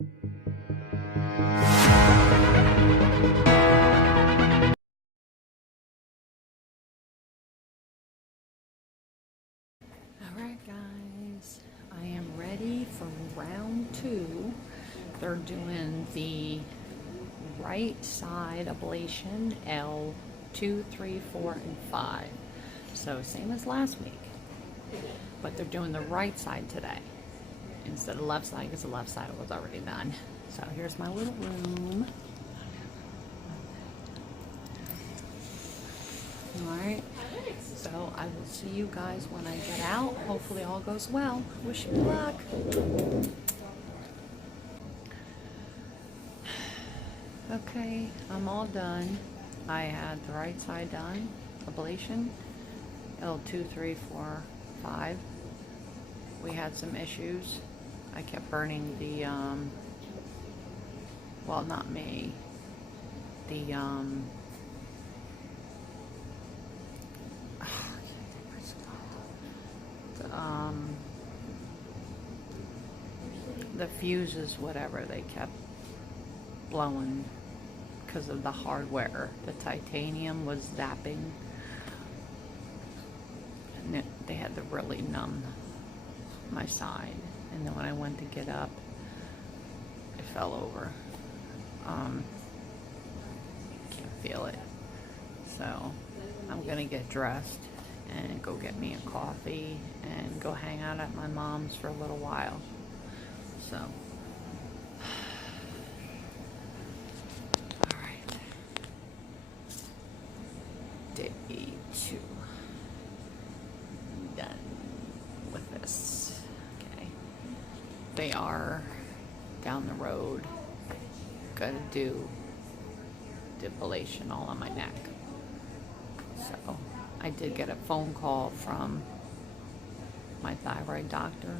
Alright guys, I am ready for round 2. They're doing the right side ablation, L2, 3, 4, and 5. So same as last week. But they're doing the right side today instead of left side because the left side was already done. So here's my little room. Alright, so I will see you guys when I get out. Hopefully all goes well. Wish you luck. Okay, I'm all done. I had the right side done, ablation, L2, 3, 4, 5. We had some issues. I kept burning the, well, not me, the fuses, whatever, they kept blowing because of the hardware. The titanium was zapping, and they had to really numb my side. And then when I went to get up, it fell over. Can't feel it. So I'm gonna get dressed and go get me a coffee and go hang out at my mom's for a little while. So, all right. Day 2. Done with this. Okay. They are down the road. Gotta do ablation all on my neck. So I did get a phone call from my thyroid doctor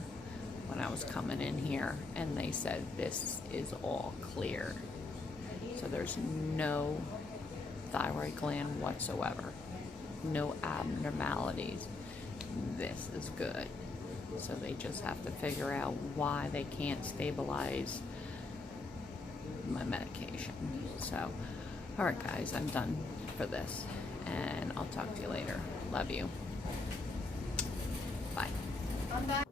when I was coming in here, and they said this is all clear. So there's no thyroid gland whatsoever. No abnormalities. This is good. So they just have to figure out why they can't stabilize my medication. So, alright guys, I'm done for this. And I'll talk to you later. Love you. Bye. I'm back.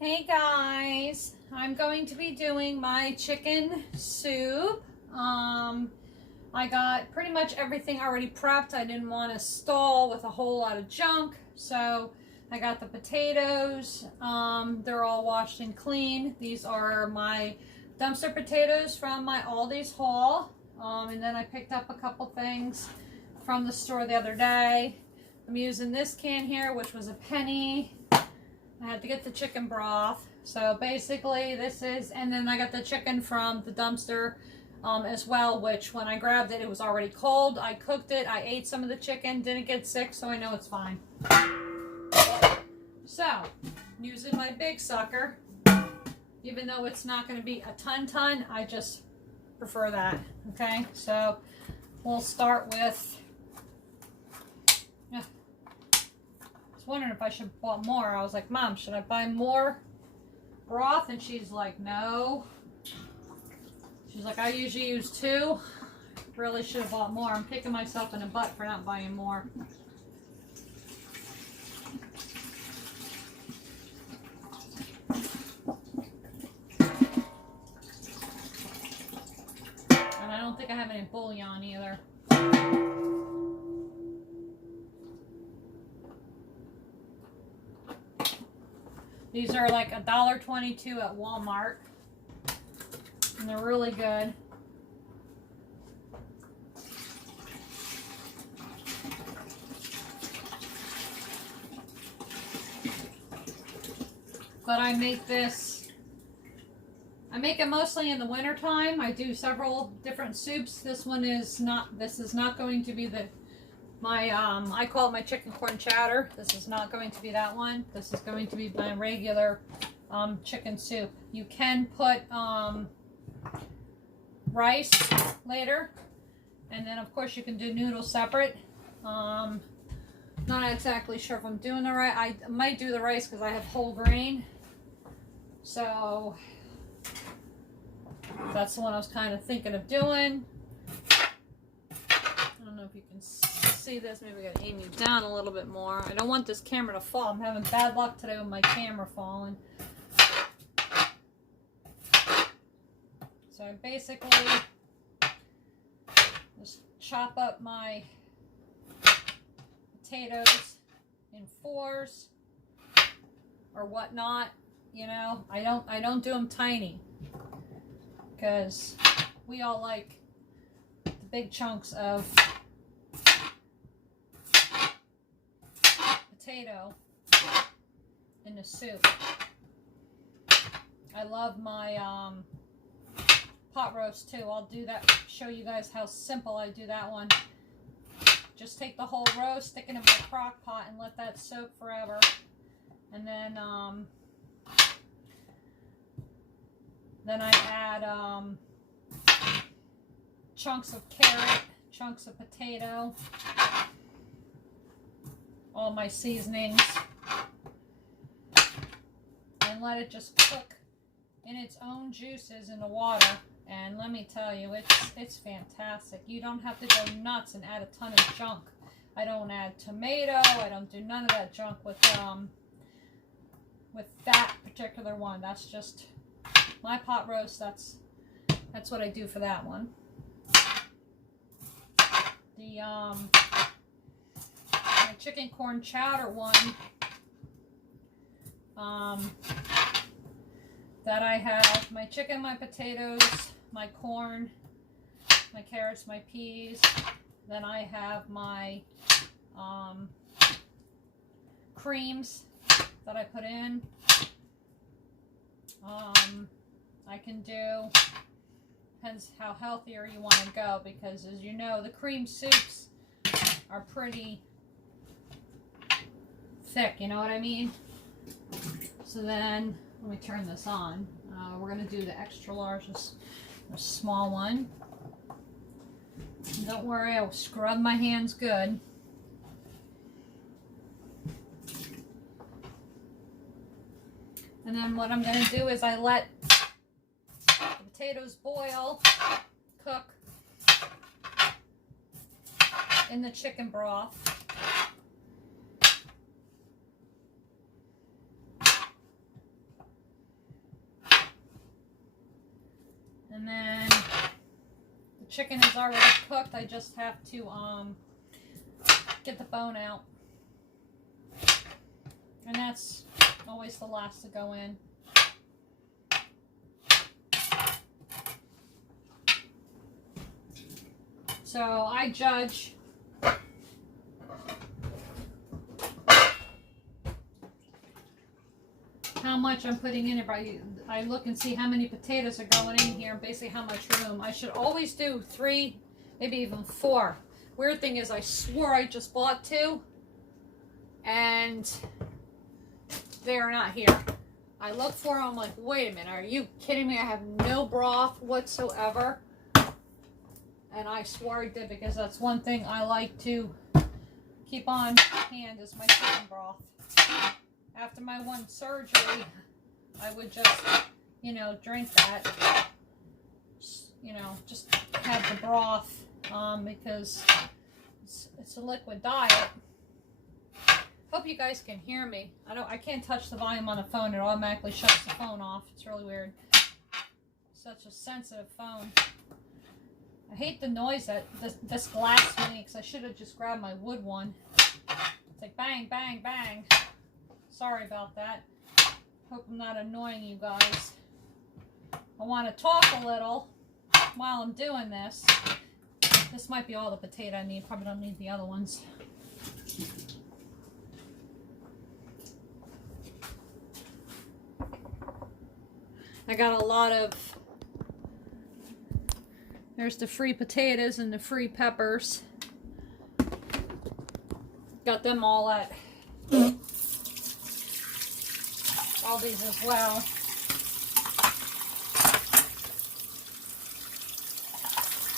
Hey guys, I'm going to be doing my chicken soup. I got pretty much everything already prepped. I didn't want to stall with a whole lot of junk, so I got the potatoes. They're all washed and clean. These are my dumpster potatoes from my Aldi's haul. And then I picked up a couple things from the store the other day. I'm using this can here, which was a penny. I had to get the chicken broth. So basically this is, and then I got the chicken from the dumpster as well, which when I grabbed it, it was already cold. I cooked it, I ate some of the chicken, didn't get sick, so I know it's fine. So, using my big sucker, even though it's not going to be a ton, I just prefer that. Okay, so we'll start with, I was wondering if I should have bought more. I was like, Mom, should I buy more broth? And she's like, no. She's like, I usually use 2. Really should have bought more. I'm kicking myself in the butt for not buying more. And I don't think I have any bouillon either. These are like $1.22 at Walmart. And they're really good. But I make this, I make it mostly in the winter time. I do several different soups. This is not going to be I call it my chicken corn chowder. This is not going to be that one. This is going to be my regular chicken soup. You can put rice later, and then of course you can do noodles separate. Not exactly sure if I'm doing the rice. I might do the rice because I have whole grain. So That's the one I was kind of thinking of doing. I don't know if you can see this. Maybe I gotta aim you down a little bit more. I don't want this camera to fall. I'm having bad luck today with my camera falling. So I basically just chop up my potatoes in 4s or whatnot. You know, I don't do them tiny because we all like the big chunks of potato in the soup. I love my pot roast too. I'll do that, show you guys how simple I do that one. Just take the whole roast, stick it in my crock pot, and let that soak forever. And then I add chunks of carrot, chunks of potato, all my seasonings, and let it just cook in its own juices in the water. And let me tell you, it's fantastic. You don't have to go nuts and add a ton of junk. I don't add tomato. I don't do none of that junk with that particular one. That's just my pot roast. That's what I do for that one. The my chicken corn chowder one, that I have my chicken, my potatoes, my corn, my carrots, my peas. Then I have my creams that I put in. I can do, depends how healthier you want to go, because as you know, the cream soups are pretty thick, you know what I mean? So then, let me turn this on. We're going to do the extra large, a small one. Don't worry, I'll scrub my hands good. And then what I'm going to do is I let the potatoes boil, cook in the chicken broth. And then the chicken is already cooked. I just have to get the bone out. And that's always the last to go in. So I judge how much I'm putting in it. I look and see how many potatoes are going in here and basically how much room. I should always do 3, maybe even 4. Weird thing is I swore I just bought 2 and they're not here. I look for them, I'm like, wait a minute, are you kidding me? I have no broth whatsoever. And I swore I did, because that's one thing I like to keep on hand is my chicken broth. After my one surgery, I would just, you know, drink that, you know, just have the broth, because it's a liquid diet. Hope you guys can hear me. I can't touch the volume on the phone. It automatically shuts the phone off. It's really weird. Such a sensitive phone. I hate the noise that this glass makes. I should have just grabbed my wood one. It's like bang, bang, bang. Sorry about that. Hope I'm not annoying you guys. I want to talk a little while I'm doing this. This might be all the potato I need. Probably don't need the other ones. I got a lot of, there's the free potatoes and the free peppers. Got them all at Aldi's as well.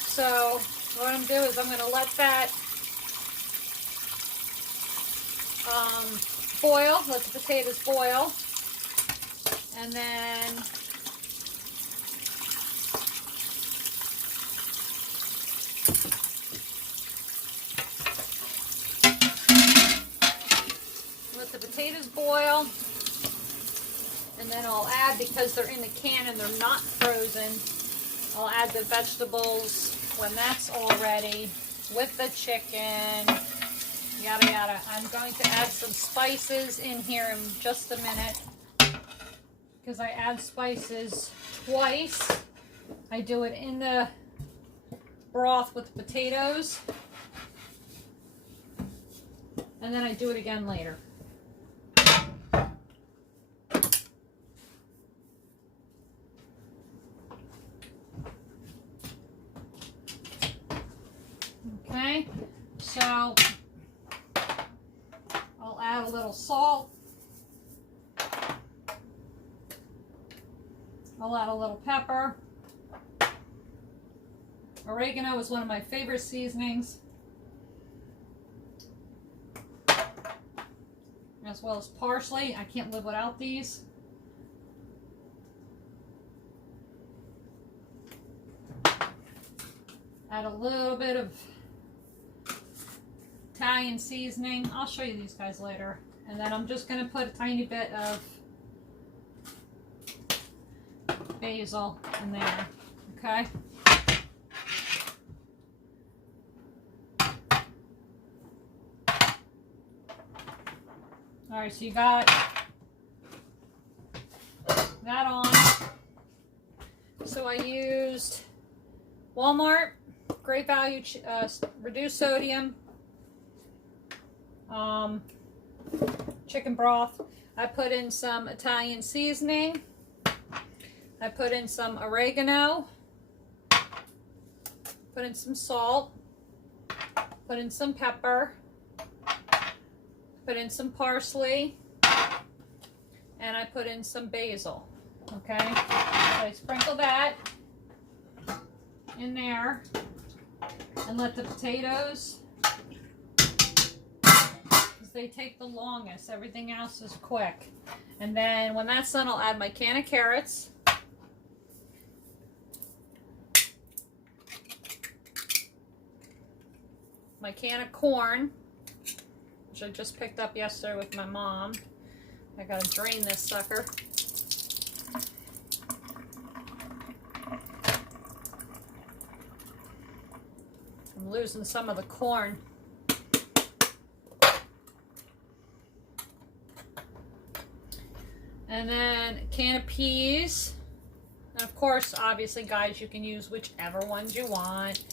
So what I'm going to do is I'm going to let that boil, let the potatoes boil, and then Let the potatoes boil. And then I'll add, because they're in the can and they're not frozen, I'll add the vegetables when that's all ready with the chicken, yada yada. I'm going to add some spices in here in just a minute, because I add spices twice. I do it in the broth with the potatoes, and then I do it again later. Okay, so I'll add a little salt. I'll add a little pepper. Oregano is one of my favorite seasonings, as well as parsley. I can't live without these. Add a little bit of Italian seasoning. I'll show you these guys later. And then I'm just going to put a tiny bit of basil in there. Okay? Alright, so you got that on. So I used Walmart Great Value reduced sodium chicken broth. I put in some Italian seasoning. I put in some oregano. Put in some salt. Put in some pepper. Put in some parsley. And I put in some basil. Okay? So I sprinkle that in there and let the potatoes, because they take the longest. Everything else is quick. And then when that's done, I'll add my can of carrots. My can of corn, which I just picked up yesterday with my mom. I gotta drain this sucker. I'm losing some of the corn. And then a can of peas. And of course, obviously, guys, you can use whichever ones you want.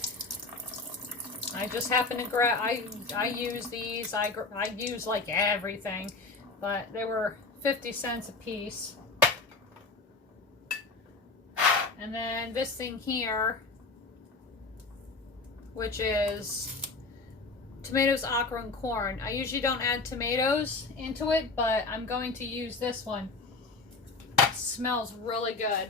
I just happen to grab, I use these, I use like everything, but they were 50 cents a piece. And then this thing here, which is tomatoes, okra, and corn. I usually don't add tomatoes into it, but I'm going to use this one. It smells really good,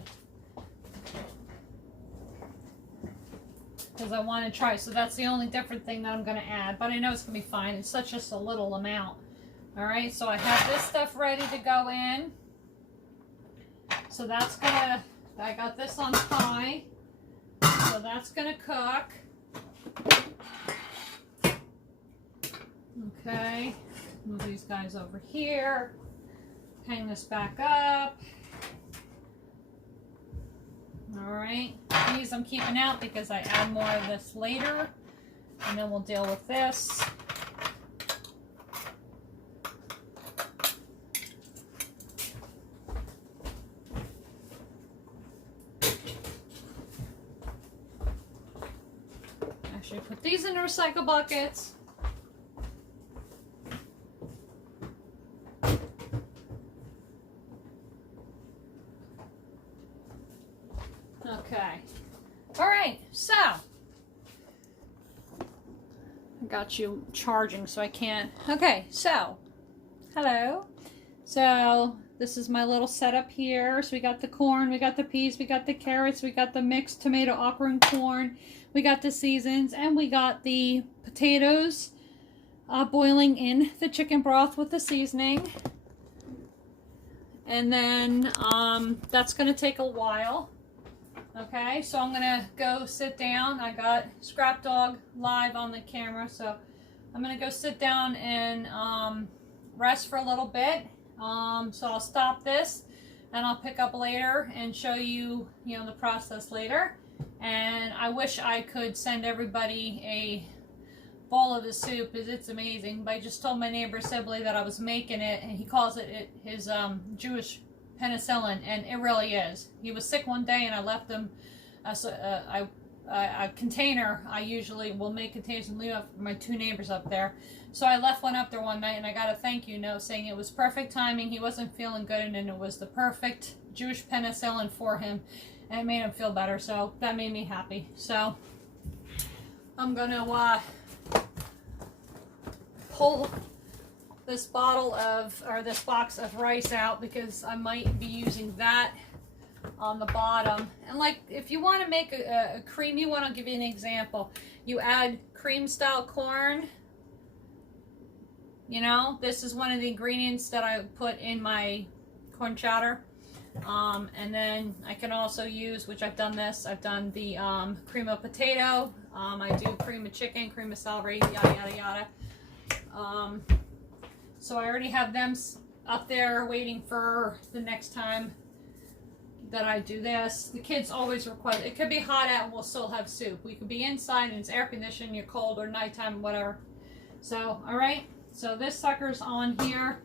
because I want to try. So that's the only different thing that I'm going to add, but I know it's going to be fine. It's such just a little amount. All right, so I have this stuff ready to go in. So that's gonna, I got this on high, so that's gonna cook. Okay, move these guys over here, hang this back up. All right, these I'm keeping out because I add more of this later, and then we'll deal with this. Actually, put these in the recycle buckets. Okay. All right, so I got you charging so I can't. Okay, so hello. So this is my little setup here. So we got the corn, we got the peas, we got the carrots, we got the mixed tomato, okra, and corn, we got the seasons, and we got the potatoes boiling in the chicken broth with the seasoning. And then that's going to take a while. Okay, so I'm gonna go sit down. I got Scrap Dog live on the camera, so I'm gonna go sit down and rest for a little bit. So I'll stop this and I'll pick up later and show you, the process later. And I wish I could send everybody a bowl of the soup, because it's amazing. But I just told my neighbor Sibley that I was making it, and he calls it his Jewish penicillin, and it really is. He was sick one day, and I left him a container. I usually will make containers and leave it for my 2 neighbors up there. So I left one up there one night, and I got a thank you note saying it was perfect timing. He wasn't feeling good, and it was the perfect Jewish penicillin for him, and it made him feel better. So that made me happy. So I'm gonna pull this this box of rice out, because I might be using that on the bottom. And like, if you want to make a creamy one, I'll give you an example. You add cream style corn. This is one of the ingredients that I put in my corn chowder. And then I can also use, which I've done the cream of potato. I do cream of chicken, cream of celery, yada yada yada. So I already have them up there waiting for the next time that I do this. The kids always request, it could be hot out and we'll still have soup. We could be inside and it's air conditioned, you're cold, or nighttime, whatever. So, all right. So this sucker's on here,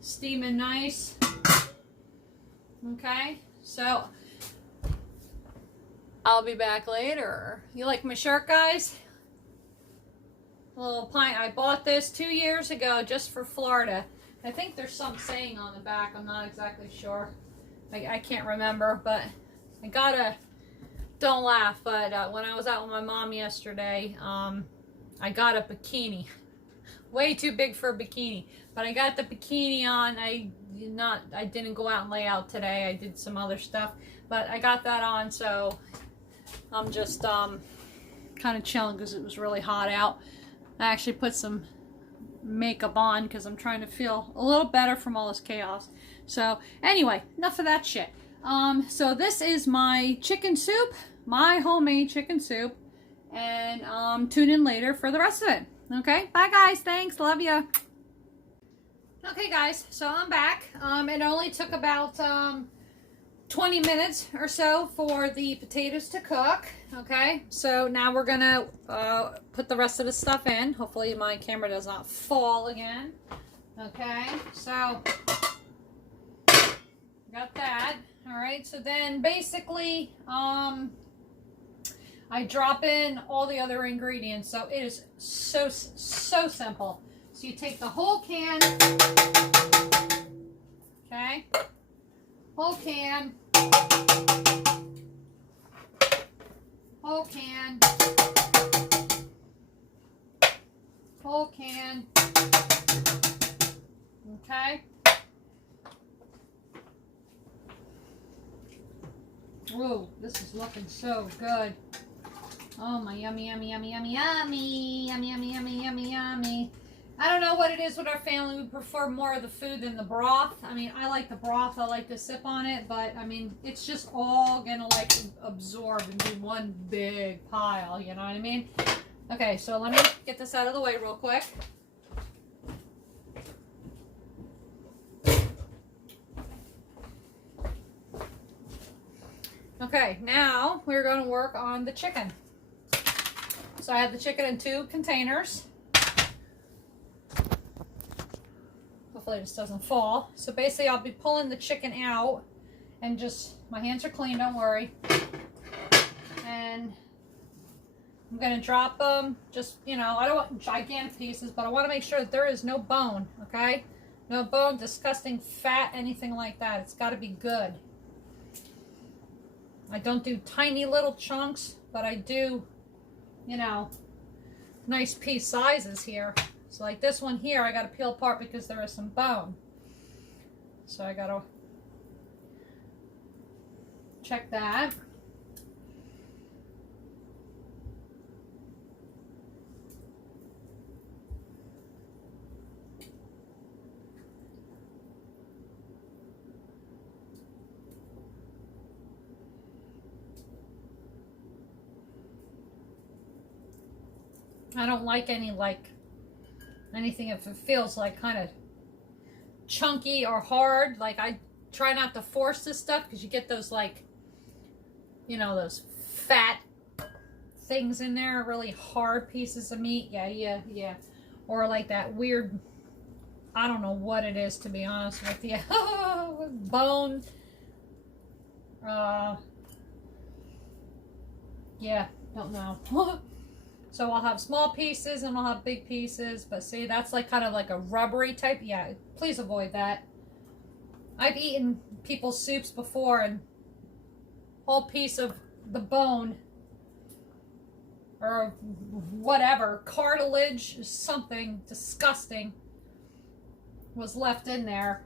steaming nice. Okay. So I'll be back later. You like my shirt, guys? A little pint. I bought this 2 years ago just for Florida. I think there's some saying on the back. I'm not exactly sure. I can't remember, but I got a, don't laugh, but when I was out with my mom yesterday, I got a bikini. Way too big for a bikini, but I got the bikini on. I didn't go out and lay out today. I did some other stuff, but I got that on, so I'm just kind of chilling because it was really hot out. I actually put some makeup on because I'm trying to feel a little better from all this chaos. So anyway, enough of that shit. So this is my chicken soup, my homemade chicken soup, and tune in later for the rest of it. Okay, bye guys, thanks, love ya. Okay guys, so I'm back. It only took about 20 minutes or so for the potatoes to cook. Okay, so now we're gonna put the rest of the stuff in. Hopefully my camera does not fall again. Okay, so got that. All right, so then basically I drop in all the other ingredients. So it is so simple. So you take the whole can, okay, whole can, whole can, whole can, okay. Whoa, this is looking so good. Oh my, yummy, yummy, yummy, yummy, yummy, yummy, yummy, yummy, yummy, yummy. I don't know what it is with our family. We prefer more of the food than the broth. I mean, I like the broth. I like to sip on it, but I mean, it's just all gonna like absorb and be one big pile. You know what I mean? Okay, so let me get this out of the way real quick. Okay, now we're going to work on the chicken. So I have the chicken in 2 containers. Hopefully this doesn't fall. So basically I'll be pulling the chicken out and just, my hands are clean, don't worry. And I'm going to drop them, just, I don't want gigantic pieces, but I want to make sure that there is no bone, okay? No bone, disgusting fat, anything like that. It's got to be good. I don't do tiny little chunks, but I do, nice piece sizes here. So like this one here, I got to peel apart because there is some bone. So I got to check that. I don't like anything if it feels like kind of chunky or hard. Like, I try not to force this stuff because you get those, like, you know, those fat things in there, really hard pieces of meat. Yeah. Or like that weird, I don't know what it is, to be honest with you. Bone. Yeah, don't know. So I'll have small pieces and I'll have big pieces, but see, that's like kind of like a rubbery type. Yeah, please avoid that. I've eaten people's soups before and whole piece of the bone or whatever, cartilage, something disgusting was left in there.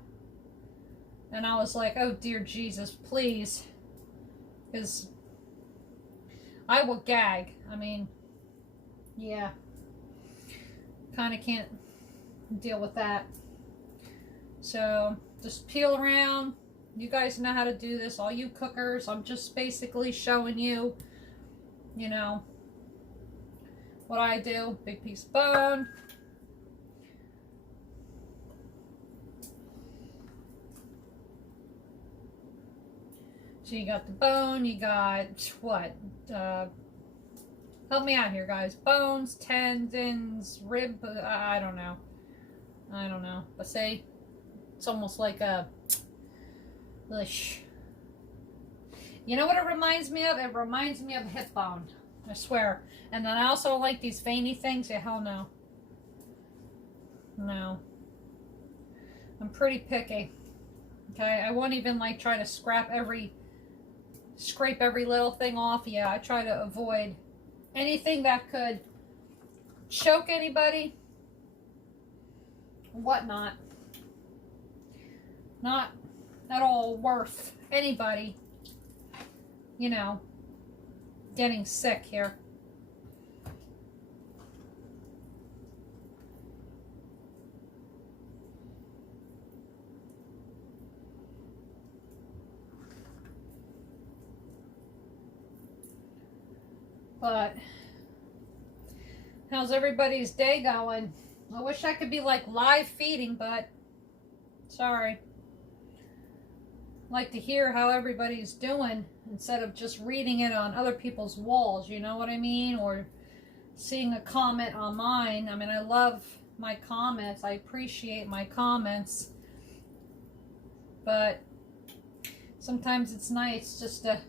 And I was like, oh dear Jesus, please. Because I will gag. I mean, yeah. Kind of can't deal with that. So just peel around. You guys know how to do this, all you cookers. I'm just basically showing you, you know, what I do. Big piece of bone. So you got the bone, you got what? Help me out here, guys. Bones, tendons, rib, I don't know. But say, it's almost like a, you know what it reminds me of? It reminds me of a hip bone, I swear. And then I also like these veiny things. Yeah, hell no. No. I'm pretty picky. Okay, I won't even like try to scrape every little thing off. Yeah, I try to avoid anything that could choke anybody, whatnot. Not at all worth anybody, you know, getting sick here. But how's everybody's day going? I wish I could be like live feeding, but sorry. Like to hear how everybody's doing instead of just reading it on other people's walls, you know what I mean? Or seeing a comment on mine. I mean, I love my comments. I appreciate my comments. But sometimes it's nice just to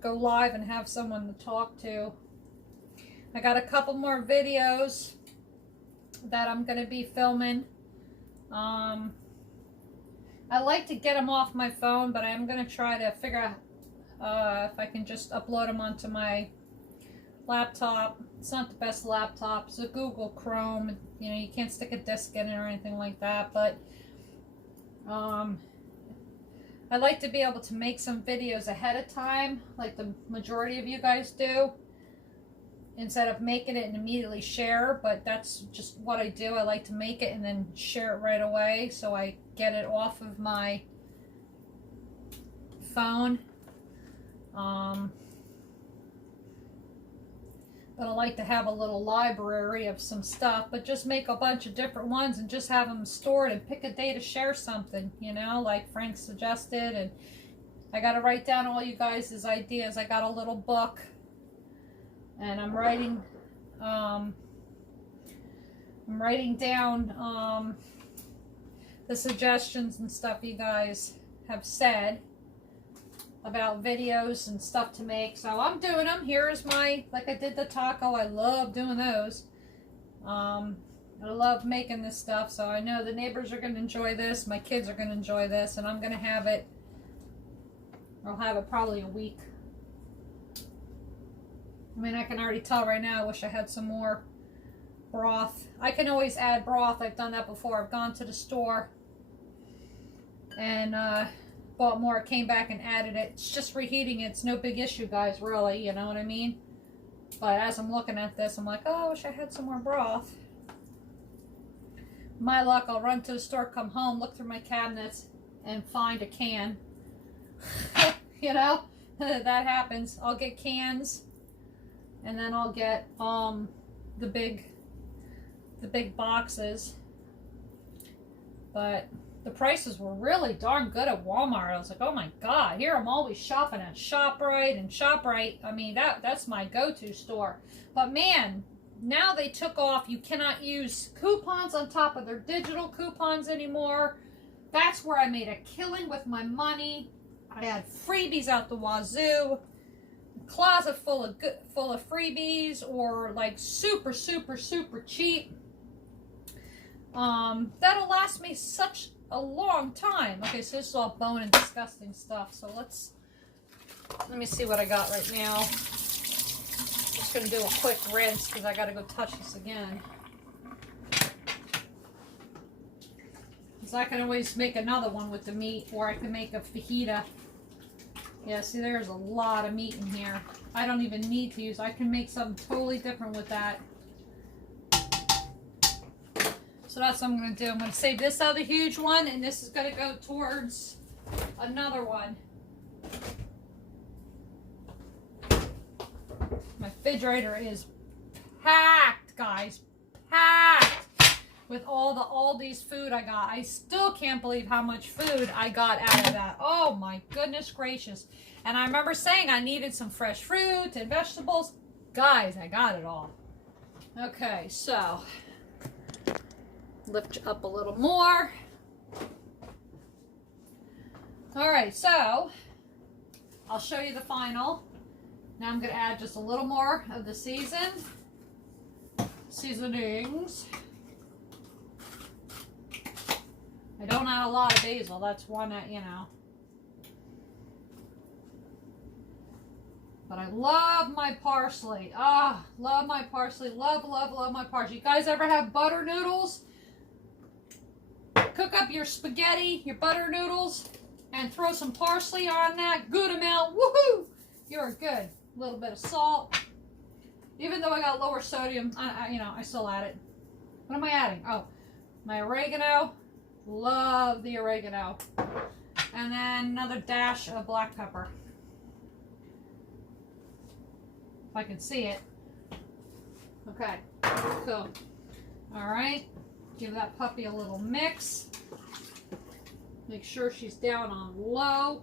go live and have someone to talk to. I got a couple more videos that I'm going to be filming. I like to get them off my phone, but I'm going to try to figure out if I can just upload them onto my laptop. It's not the best laptop. It's a Google Chrome. You know, you can't stick a disc in it or anything like that, but I like to be able to make some videos ahead of time, like the majority of you guys do, instead of making it and immediately share. But that's just what I do. I like to make it and then share it right away, so I get it off of my phone. But I like to have a little library of some stuff, but just make a bunch of different ones and just have them stored and pick a day to share something, you know, like Frank suggested. And I got to write down all you guys' ideas. I got a little book and I'm writing down the suggestions and stuff you guys have said about videos and stuff to make. So I'm doing them. Here's my, like I did the taco. I love doing those. I love making this stuff. So I know the neighbors are going to enjoy this. My kids are going to enjoy this. And I'm going to have it, I'll have it probably a week. I mean, I can already tell right now, I wish I had some more broth. I can always add broth. I've done that before. I've gone to the store and bought more, came back and added it. It's just reheating it. It's no big issue, guys, really, you know what I mean? But as I'm looking at this, I'm like, oh, I wish I had some more broth. My luck, I'll run to the store, come home, look through my cabinets, and find a can. You know, that happens. I'll get cans, and then I'll get the big boxes. But the prices were really darn good at Walmart. I was like, oh my God, here I'm always shopping at ShopRite, and ShopRite, I mean, that's my go-to store. But man, now they took off. You cannot use coupons on top of their digital coupons anymore. That's where I made a killing with my money. I had freebies out the wazoo. A closet full of freebies, or like super cheap. That'll last me such a long time. Okay, so this is all bone and disgusting stuff. So let me see what I got right now. Just gonna do a quick rinse because I gotta go touch this again. Because I can always make another one with the meat, or I can make a fajita. Yeah, see, there's a lot of meat in here. I don't even need to use. I can make something totally different with that. So that's what I'm going to do. I'm going to save this other huge one, and this is going to go towards another one. My refrigerator is packed, guys. Packed with all the Aldi's food I got. I still can't believe how much food I got out of that. Oh my goodness gracious. And I remember saying I needed some fresh fruit and vegetables. Guys, I got it all. Okay, so lift you up a little more. Alright, so I'll show you the final. Now I'm going to add just a little more of the seasonings. I don't add a lot of basil. That's one that, you know. But I love my parsley. Ah, love my parsley. Love my parsley. You guys ever have butter noodles? Cook up your spaghetti, your butter noodles, and throw some parsley on that. Good amount. Woohoo! You're good. A little bit of salt. Even though I got lower sodium, I still add it. What am I adding? Oh, my oregano. Love the oregano. And then another dash of black pepper. If I can see it. Okay, cool. Alright, give that puppy a little mix. Make sure she's down on low.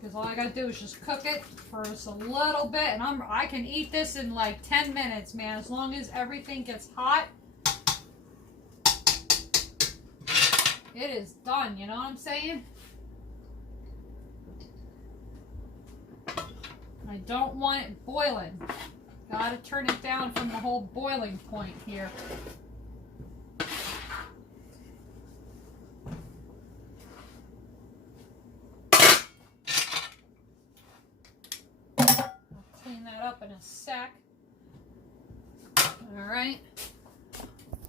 Because all I gotta do is just cook it for just a little bit. And I can eat this in like 10 minutes, man. As long as everything gets hot. It is done, you know what I'm saying? I don't want it boiling. Gotta turn it down from the whole boiling point here. I'll clean that up in a sec. Alright.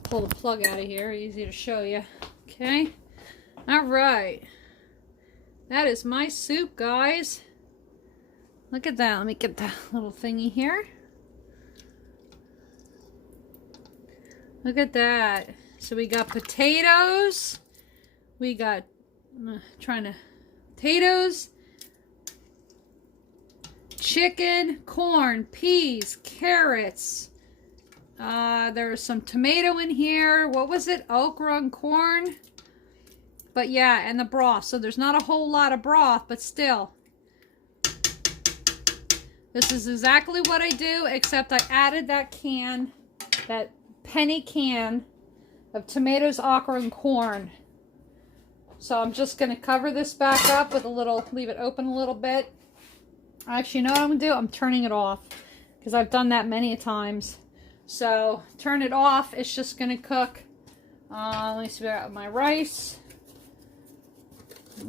Pull the plug out of here, easy to show you. Okay. Alright. That is my soup, guys. Look at that. Let me get that little thingy here. Look at that. So we got potatoes. We got potatoes, chicken, corn, peas, carrots. There's some tomato in here. What was it? Okra and corn. But yeah, and the broth. So there's not a whole lot of broth, but still. This is exactly what I do, except I added that penny can of tomatoes, okra, and corn. So I'm just going to cover this back up with leave it open a little bit. Actually, you know what I'm going to do? I'm turning it off because I've done that many times. So turn it off. It's just going to cook. Let me see about my rice.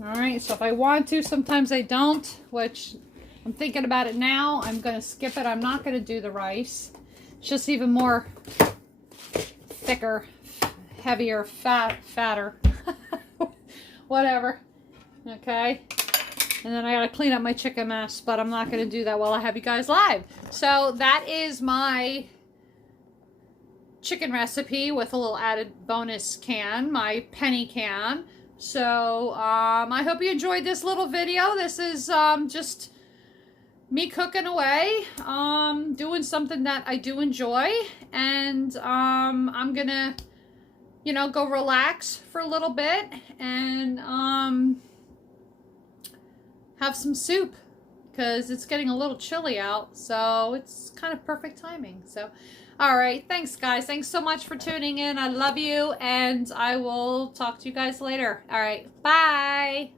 Alright, so if I want to, sometimes I don't, which I'm thinking about it now. I'm going to skip it. I'm not going to do the rice. It's just even more thicker, heavier, fatter. Whatever. Okay. And then I got to clean up my chicken mess, but I'm not going to do that while I have you guys live. So that is my chicken recipe with a little added bonus can, my penny can. So I hope you enjoyed this little video. This is just me cooking away, doing something that I do enjoy, and I'm gonna, you know, go relax for a little bit and have some soup because it's getting a little chilly out, so it's kind of perfect timing. So all right, thanks guys, thanks so much for tuning in. I love you, and I will talk to you guys later. All right, bye.